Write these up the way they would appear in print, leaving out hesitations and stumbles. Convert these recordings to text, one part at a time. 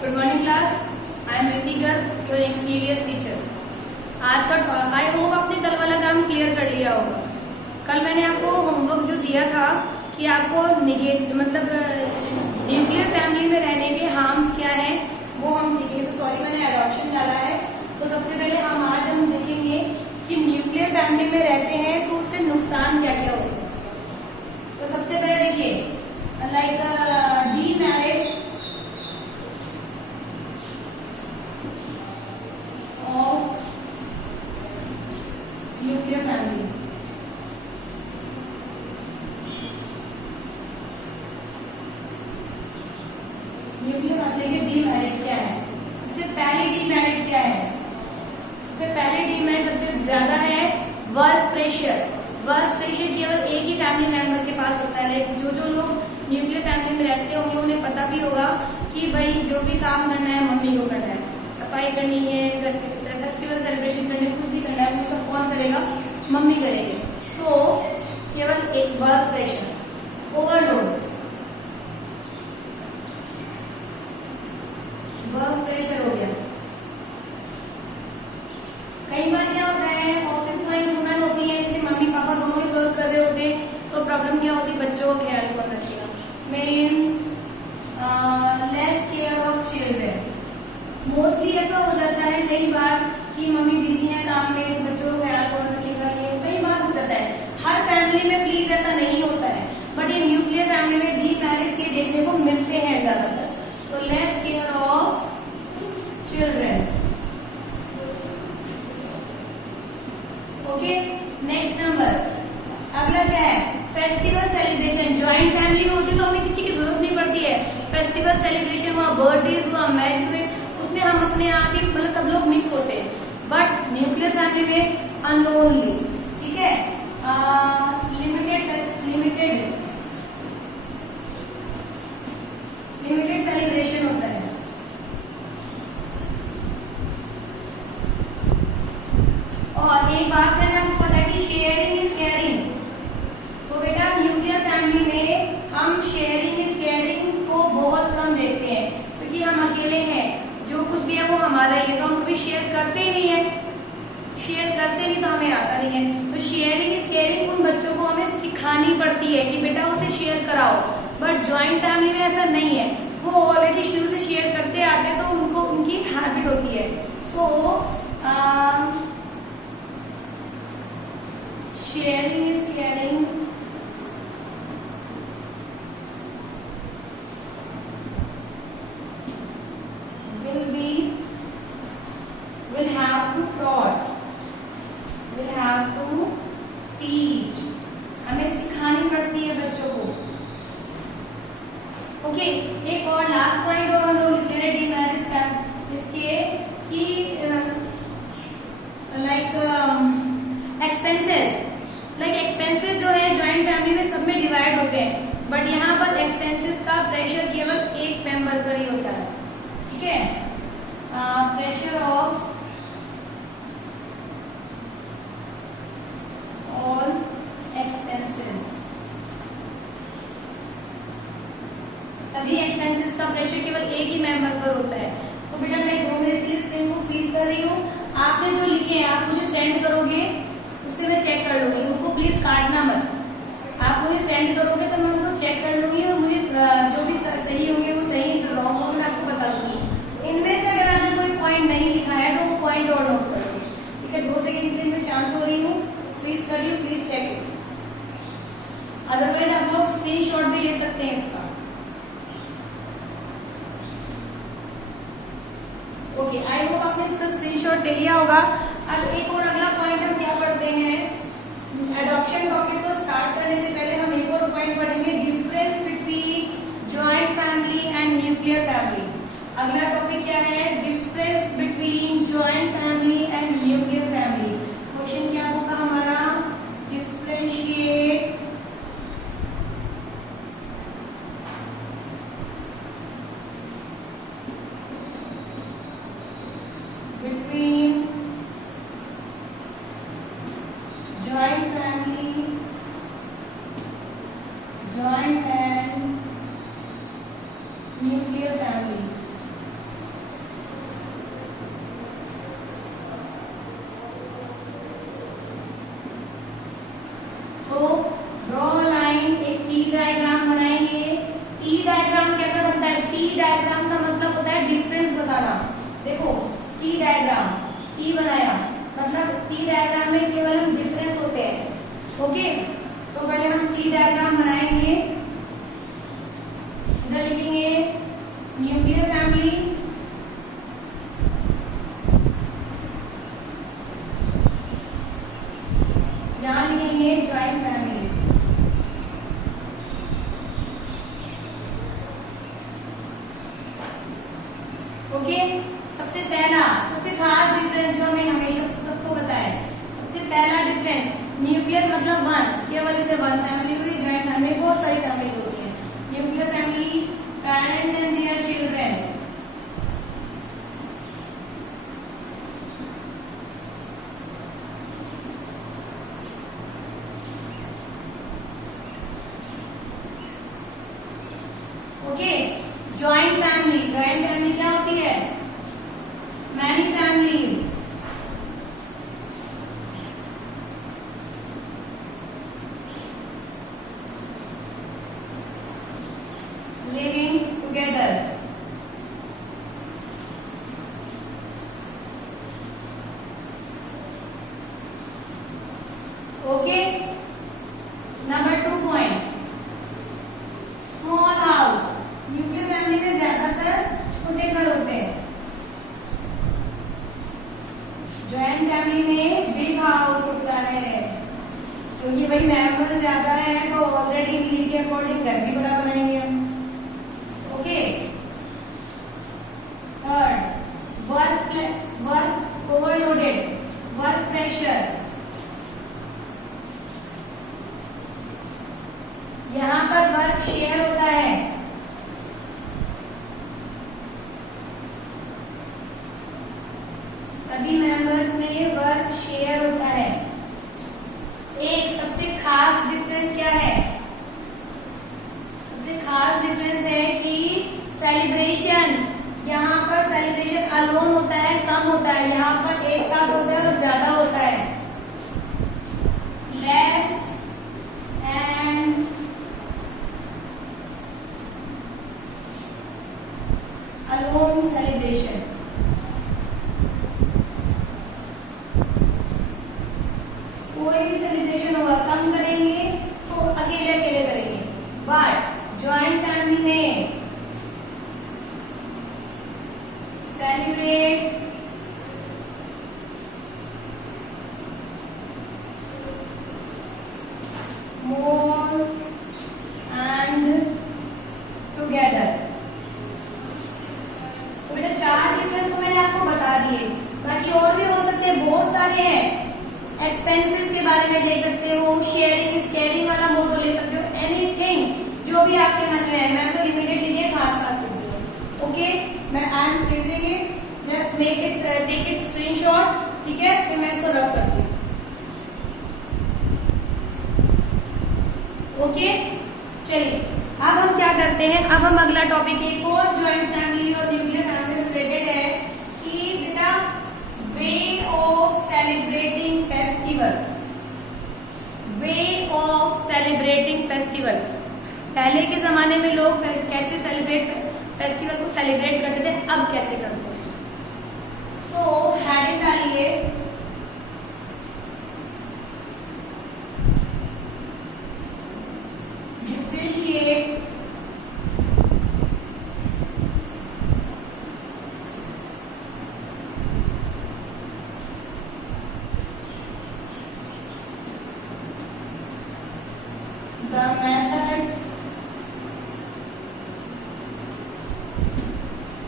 Good morning class. I am Riddhi Garg, your EVS teacher. आज का I hope आपने कल वाला काम क्लियर कर लिया होगा। कल मैंने आपको होमवर्क जो दिया था कि आपको न्यूक्लियर फैमिली में रहने के हार्म्स क्या है वो हम सीखेंगे। तो सॉरी मैंने एडॉप्शन डाला है। तो सबसे पहले हम देखेंगे कि न्यूक्लियर फैमिली में रहते हैं तो उससे नुकसान क्या क्या होगा। तो सबसे पहले देखिए like demerits of nuclear family. Nuclear family के डीमेरिट्स क्या है? सबसे पहले डीमेरिट क्या है? सबसे पहले डीमेरिट सबसे ज्यादा है वर्क प्रेशर। वर्क प्रेशर केवल एक ही फैमिली मेंबर के पास होता है। जो लोग न्यूक्लियर फैमिली में रहते होंगे उन्हें पता भी होगा कि भाई जो भी काम करना है मम्मी को करना है, सफाई करनी है, घर के फेस्टिवल सेलिब्रेशन करने कुछ भी करना है वो सब कौन करेगा? मम्मी करेगी। सो केवल एक work pressure, overload, work pressure हो गया। कई बार क्या होता है ऑफिस में वुमेन होती है, जैसे मम्मी पापा दोनों ही वर्क कर रहे होते हैं, तो प्रॉब्लम क्या होती है? बच्चों का ख्याल कौन रखेगा? Means less care of children. Mostly ऐसा हो जाता है कई बार कि मम्मी बिजी है काम में, तो बच्चों का ख्याल कौन रखेगा? ये कई बार हो जाता है। हर फैमिली में प्लीज ऐसा नहीं होता है, बट ये न्यूक्लियर फैमिली में भी मैरिज के देखने को मिलते हैं ज्यादातर। तो less care of children. Okay, next number अगला क्या है? Festival celebration. ज्वाइंट फैमिली होती तो हमें किसी की जरूरत नहीं पड़ती है। फेस्टिवल सेलिब्रेशन हुआ, बर्थडे हुआ, मैरिज हुए, उसमें हम अपने आप ही सब लोग मिक्स होते हैं। बट न्यूक्लियर फैमिली में अनोनली, ठीक है, लिमिटेड सेलिब्रेशन होता है। और एक बात मैंने आपको पता है कि शेयरिंग इज केयरिंग। तो बेटा न्यूक्लियर फैमिली में हम शेयरिंग इज केयरिंग को बहुत कम देखते हैं, क्योंकि हम अकेले हैं, जो कुछ भी है वो हमारा ही है, तो हम कभी शेयर करते ही नहीं है। शेयर करते नहीं तो हमें आता नहीं है। तो शेयरिंग इज केयरिंग उन बच्चों को हमें सिखानी पड़ती है कि बेटा उसे शेयर कराओ। बट ज्वाइंट फैमिली में ऐसा नहीं है, वो ऑलरेडी शुरू से शेयर करते आते हैं, तो उनको उनकी हैबिट होती है। सो sharing is caring will have to taught, will have to teach। हमें सिखानी पड़ती है बच्चों को। ओके, एक और लास्ट पॉइंट और हम लोग लिख रहे हैं डीमेरिट्स इसके कि एक्सपेंसेस जो है ज्वाइंट फैमिली में सब में डिवाइड होते हैं, बट यहाँ पर एक्सपेंसेस का प्रेशर केवल एक मेंबर पर ही होता है। ठीक है, प्रेशर ऑफ ऑल एक्सपेंसेस, सभी एक्सपेंसेस का प्रेशर केवल एक ही मेंबर पर होता है। तो बेटा मैं 2 मिनट की स्क्रीन को फ्रीज कर रही हूँ। आपने जो लिखे हैं आप मुझे सेंड करोगे, उससे मैं चेक कर लूंगी। उनको प्लीज काटना मत। आप मुझे सेंड करोगे तो मैं उनको चेक कर लूंगी और मुझे जो भी सही होंगे वो सही, जो रॉन्ग होंगे मैं आपको बता दूंगी। इनमें से अगर आपने कोई पॉइंट नहीं लिखा है तो वो पॉइंट और नोट करो। ठीक है, 2 सेकेंड के लिए मैं शांत हो रही हूँ, फ्रीज कर रही हूँ, प्लीज चेक। अदरवाइज आप लोग स्क्रीनशॉट भी ले सकते हैं इसका। ओके, आई होप आपने इसका स्क्रीनशॉट ले लिया होगा। अब एक और अगला पॉइंट हम क्या पढ़ते हैं? एडॉप्शन टॉपिक को स्टार्ट करने से पहले हम एक और पॉइंट पढ़ेंगे, difference between joint family and nuclear family. अगला टॉपिक क्या है? Difference between joint family and nuclear family. Question क्या होगा हमारा? Differentiate between joint family, joint and nuclear family। Okay, सबसे पहला सबसे खास डिफरेंस जो हमें हमेशा सबको पता है, सबसे पहला डिफरेंस न्यूक्लियर मतलब वन, केवल इसे वन फैमिली हुई, जॉइंट फैमिली बहुत सारी फैमिली होती है। Nuclear family parents and their children, okay. Joint family, joint family क्या होती है? Many families, living together. Okay, number 2 point, small house. Nuclear family में ज्यादातर छोटे घर होते हैं, जॉइंट फैमिली में बिग हाउस होता है, क्योंकि भाई मेंबर ज्यादा है तो ऑलरेडी नीड के अकॉर्डिंग घर भी बड़ा बनाएंगे हम। Okay, third, work overloaded, work pressure. यहाँ पर वर्क शेयर होता है, सभी मेंबर्स में वर्क शेयर होता है। एक सबसे खास डिफरेंस क्या है? सबसे खास डिफरेंस है कि सेलिब्रेशन, यहाँ पर सेलिब्रेशन अलोन होता है, कम होता है, यहाँ पर एक साथ होता है और ज्यादा होता है। लेस एंड अलोन सेलिब्रेशन, कोई भी सेलिब्रेशन होगा कम करेंगे तो अकेले अकेले करेंगे, बट जॉइंट फैमिली में सेलिब्रेट मोर एंड टुगेदर। तो बेटा 4 डिफरेंस को मैंने आपको बता दिए, बाकी और भी हो सकते हैं, बहुत सारे हैं। एक्सपेंसेस के बारे में देख सकते हो, शेयरिंग इज केयरिंग वाला मोटो ले सकते हो, एनीथिंग जो भी आपके मन में है। मैं तो लिमिटेड लीजिए, खास खास लिख दूंगा। ओके, मैं I am freezing it, just make it, take it screenshot, ठीक है, फिर मैं इसको रफ करती हूँ। ओके, चलिए अब हम क्या करते हैं, अब हम अगला टॉपिक एक और ज्वाइंट फैमिली और न्यूक्लियर फैमिली से रिलेटेड है कि बेटा way of celebrating festival, way of celebrating festival. पहले के जमाने में लोग कैसे फेस्टिवल को सेलिब्रेट करते थे, अब कैसे करते हैं। सो हेडिंग डालिए, differentiate the methods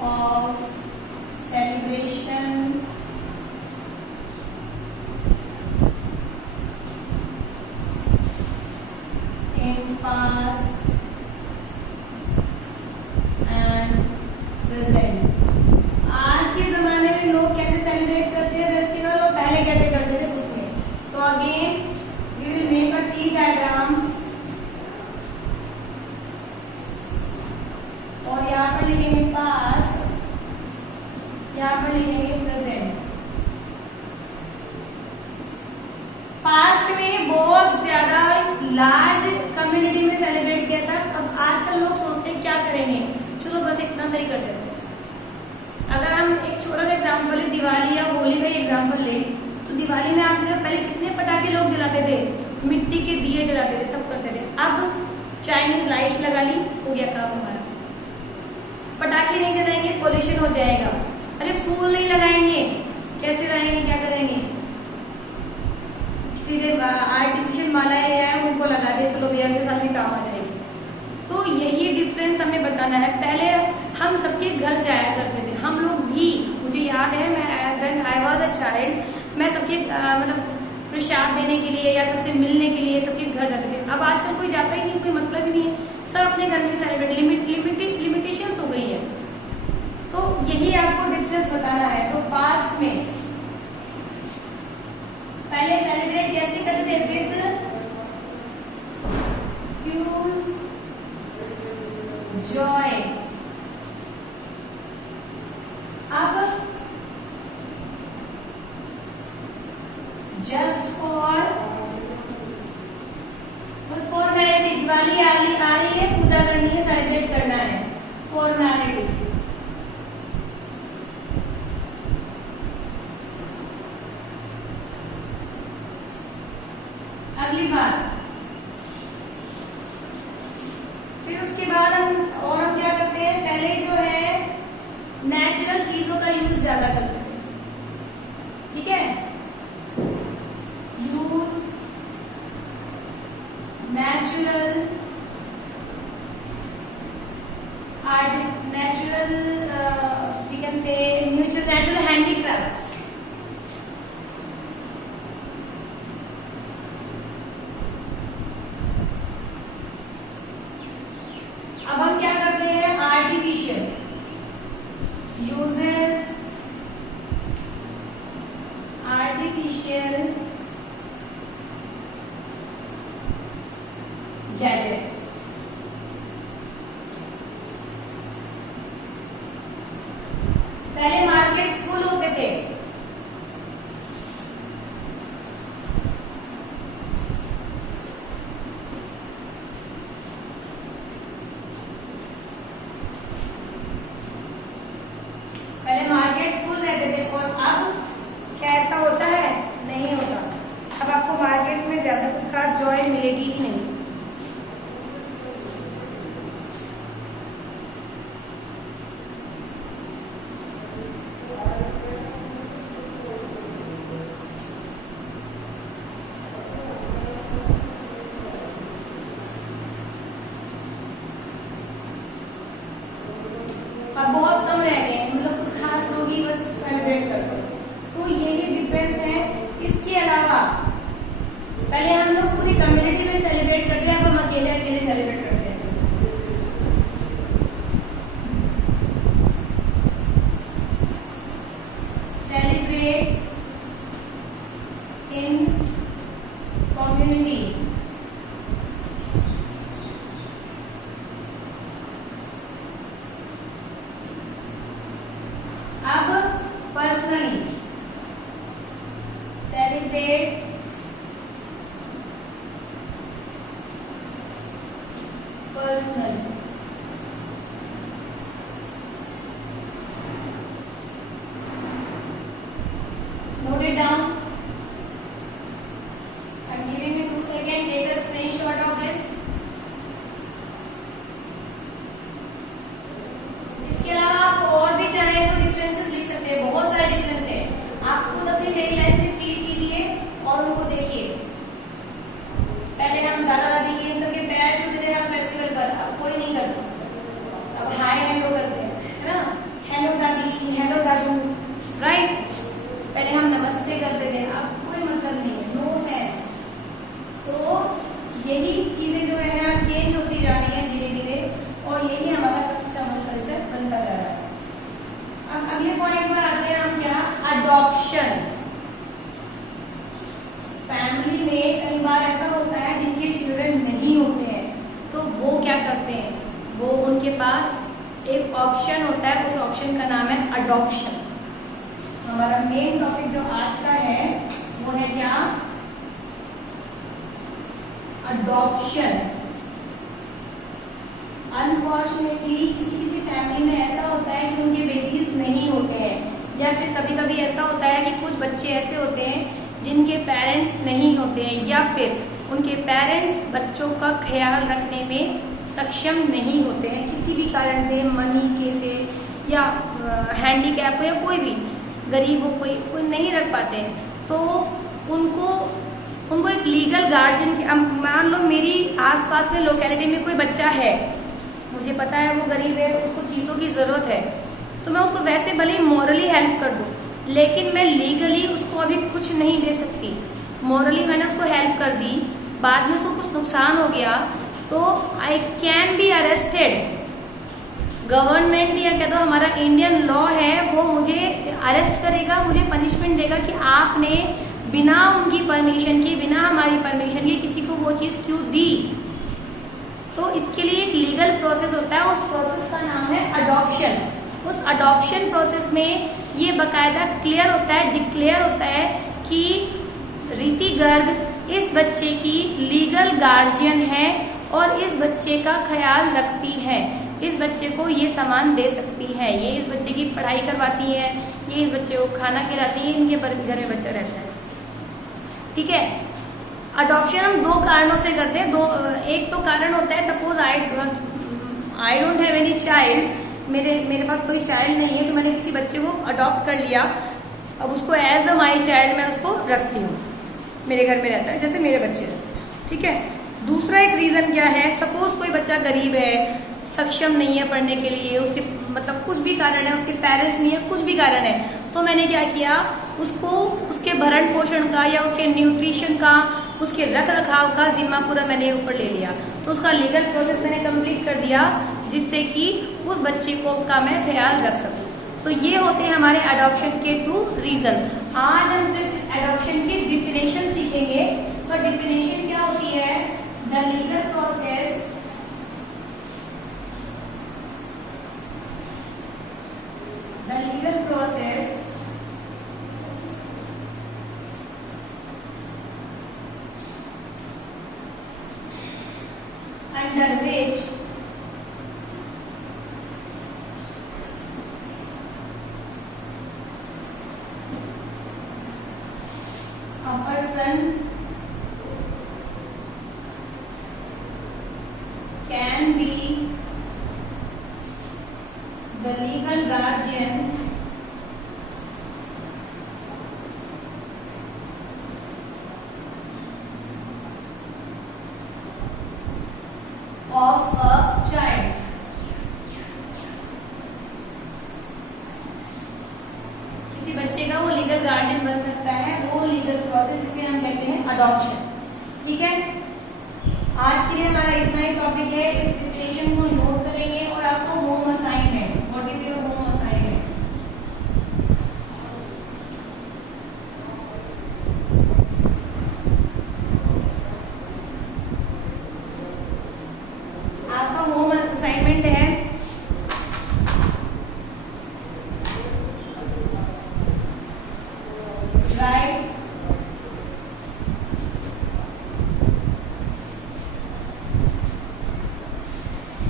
of celebration in past and present। आज के जमाने में लोग कैसे सेलिब्रेट करते हैं फेस्टिवल और पहले कैसे करते थे उसमें। तो again we will make a T diagram और यहाँ पर लिखेंगे पास्ट, यहाँ पर लिखेंगे प्रेजेंट। पास्ट में बहुत ज्यादा लार्ज कम्युनिटी में सेलिब्रेट किया था, अब आजकल लोग सोचते हैं क्या करेंगे, चलो बस इतना सही कर देते हैं। अगर हम एक छोटा सा एग्जाम्पल है, दिवाली या होली का एग्जाम्पल ले, तो दिवाली में आप पहले कितने पटाखे लोग जलाते थे, मिट्टी के दिए जलाते थे, सब करते थे। अब चाइनीज लाइट्स लगा ली, हो गया काम हमारा। पटाखे नहीं जलाएंगे, पोल्यूशन हो जाएगा। अरे फूल नहीं लगाएंगे, कैसे लगाएंगे, क्या करेंगे, सीधे आर्टिफिशियल मालाएं हैं उनको लगा दे, चलो भैया के साथ भी काम आ जाएगी। तो यही डिफरेंस हमें बताना है। पहले हम सबके घर जाया करते थे, हम लोग भी, मुझे याद है मैं when I was a child मैं सबके मतलब प्रसाद देने के लिए या सबसे मिलने के लिए सबके घर जाते थे। अब आजकल कोई जाता ही नहीं, कोई मतलब ही नहीं है, सब अपने घर में सेलिब्रेट लिमिटेशंस हो गई है। तो यही आपको डिफरेंस बताना है। तो पास्ट में पहले सेलिब्रेट कैसे करते थे? With Joy. अब जस्ट फॉर, बस फॉर्मेलिटी, दिवाली आ रही है, पूजा करनी है, सेलिब्रेट करना है, फॉर्मेलिटी। अगली बात, फिर उसके बाद हम क्या करते हैं, पहले जो है नेचुरल चीजों का यूज ज्यादा करते थे, ठीक है, use natural we can say natural handicraft. अब हम क्या करते हैं, आर्टिफिशियल यूजेस आर्टिफिशियल गैजेट्स। पहले मार्केट्स फुल होते थे, पहले मार्केट्स फुल रहते थे, और अब क्या ऐसा होता है? नहीं होता। अब आपको मार्केट में ज्यादा कुछ खास जॉय मिलेगी ही नहीं। अब बहुत कम रह गए, मतलब कुछ खास लोग ही बस सेलिब्रेट करते हैं। तो यही डिफरेंस है। इसके अलावा पहले हम लोग पूरी कम्युनिटी में सेलिब्रेट करते हैं, अब हम अकेले अकेले सेलिब्रेट करते हैं। Celebrate in community. अब personally celebrate personal. Note it down. I'm giving you 2 seconds. Take a screenshot of this. इसके अलावा आप और भी चाहे तो डिफरेंसेस लिख सकते हैं, बहुत सारे डिफरेंस है। आप खुद अपनी डेली लाइफ में फील कीजिए और उनको देखिए। पहले हम दादा दादी के इन सबके पैर छूते थे हर फेस्टिवल पर, अब कोई नहीं करता। अब हाय हेलो करते हैं, है ना, हेलो दादी, हेलो दादू, राइट। पहले हम नमस्ते करते थे, अब कोई मतलब नहीं है, नो सेंस। सो यही चीजें जो है चेंज होती जा रही है धीरे धीरे, और यही हमारा कस्टमर कल्चर बनता जा रहा है। अब अगले पॉइंट पर आते हैं हम, क्या, अडॉप्शन। फैमिली में कई बार ऐसा होता है जिनके चिल्ड्रन नहीं होते हैं, तो वो क्या करते हैं, वो उनके पास एक ऑप्शन होता है, उस ऑप्शन का नाम है अडॉप्शन। हमारा मेन टॉपिक जो आज का है वो है क्या, अडॉप्शन। अनफॉर्चुनेटली किसी फैमिली में ऐसा होता है कि उनके बेबीज नहीं होते हैं, या फिर कभी कभी ऐसा होता है कि कुछ बच्चे ऐसे होते हैं जिनके पेरेंट्स नहीं होते हैं, या फिर उनके पेरेंट्स बच्चों का ख्याल रखने में सक्षम नहीं होते हैं किसी भी कारण से, मनी के से या हैंडीकैप हो या कोई भी गरीब हो, कोई नहीं रख पाते हैं। तो उनको एक लीगल गार्जियन, मान लो मेरी आसपास में लोकेलिटी में कोई बच्चा है, मुझे पता है वो गरीब है, उसको चीज़ों की ज़रूरत है, तो मैं उसको वैसे भले ही मॉरली हेल्प कर दूँ, लेकिन मैं लीगली उसको अभी कुछ नहीं दे सकती। मॉरली मैंने उसको हेल्प कर दी, बाद में उसको कुछ नुकसान हो गया तो I can be arrested. Government या कह दो हमारा इंडियन लॉ है, वो मुझे अरेस्ट करेगा, मुझे पनिशमेंट देगा कि आपने बिना उनकी परमिशन के, बिना हमारी परमिशन के किसी को वो चीज़ क्यों दी। तो इसके लिए एक लीगल प्रोसेस होता है, उस प्रोसेस का नाम है अडॉप्शन। उस अडॉप्शन प्रोसेस में ये बकायदा क्लियर होता है, डिक्लेयर होता है कि रीति गर्ग इस बच्चे की लीगल गार्जियन है और इस बच्चे का ख्याल रखती है, इस बच्चे को ये सामान दे सकती है, ये इस बच्चे की पढ़ाई करवाती है, ये इस बच्चे को खाना खिलाती है, इनके घर में बच्चा रहता है। ठीक है, अडॉप्शन हम दो कारणों से करते हैं। एक तो कारण होता है suppose I don't have any child, मेरे पास कोई चाइल्ड नहीं है, तो मैंने किसी बच्चे को अडॉप्ट कर लिया, अब उसको एज अ माई चाइल्ड मैं उसको रखती हूँ, मेरे घर में रहता है जैसे मेरे बच्चे रहते हैं। ठीक है, दूसरा एक रीजन क्या है, सपोज कोई बच्चा गरीब है, सक्षम नहीं है पढ़ने के लिए, उसके मतलब कुछ भी कारण है, उसके पेरेंट्स नहीं है, कुछ भी कारण है, तो मैंने क्या किया, उसको उसके भरण पोषण का या उसके न्यूट्रिशन का, उसके रख रखाव का जिम्मा पूरा मैंने ऊपर ले लिया। तो उसका लीगल प्रोसेस मैंने कंप्लीट कर दिया, जिससे कि उस बच्चे को का मैं ख्याल रख सकूं। तो ये होते हैं हमारे अडॉप्शन के 2 रीजन। आज हम सिर्फ अडॉप्शन की डिफिनेशन सीखेंगे। तो डिफिनेशन क्या होती है, the legal process under which a person can be the legal guardian of a child. किसी बच्चे का वो लीगल गार्जियन बन सकता है, वो लीगल प्रोसेस जिसे हम कहते हैं अडॉप्शन। ठीक है, आज के लिए हमारा इतना ही टॉपिक है। इस डिफिनेशन को नोट करेंगे और आपको home assignment, what is your home assignment, आपका होम असाइनमेंट है right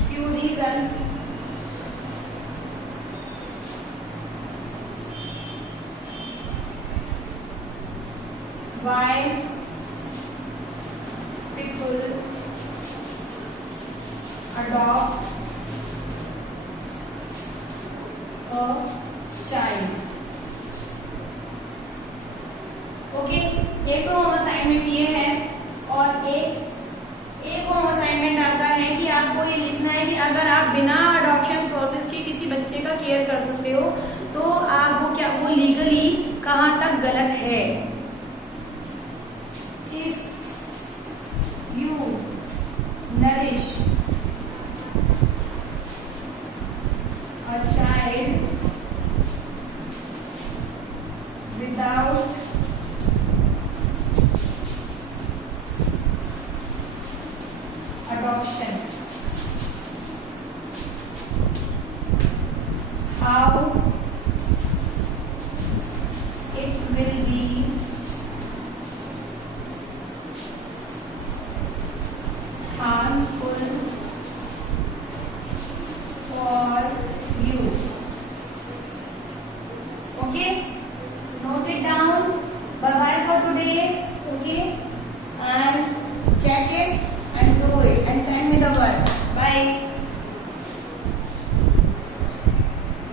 few reasons why people adopt a child. Okay, एक तो होम असाइनमेंट ये है, और एक होम असाइनमेंट आपका है कि आपको ये लिखना है कि अगर आप बिना अडॉप्शन प्रोसेस के किसी बच्चे का केयर कर सकते हो तो आपको क्या, वो लीगली कहाँ तक गलत है। If you nourish a child without adoption, how it will be harmful for you. Okay, note it down. Bye bye for today. Okay, and check it.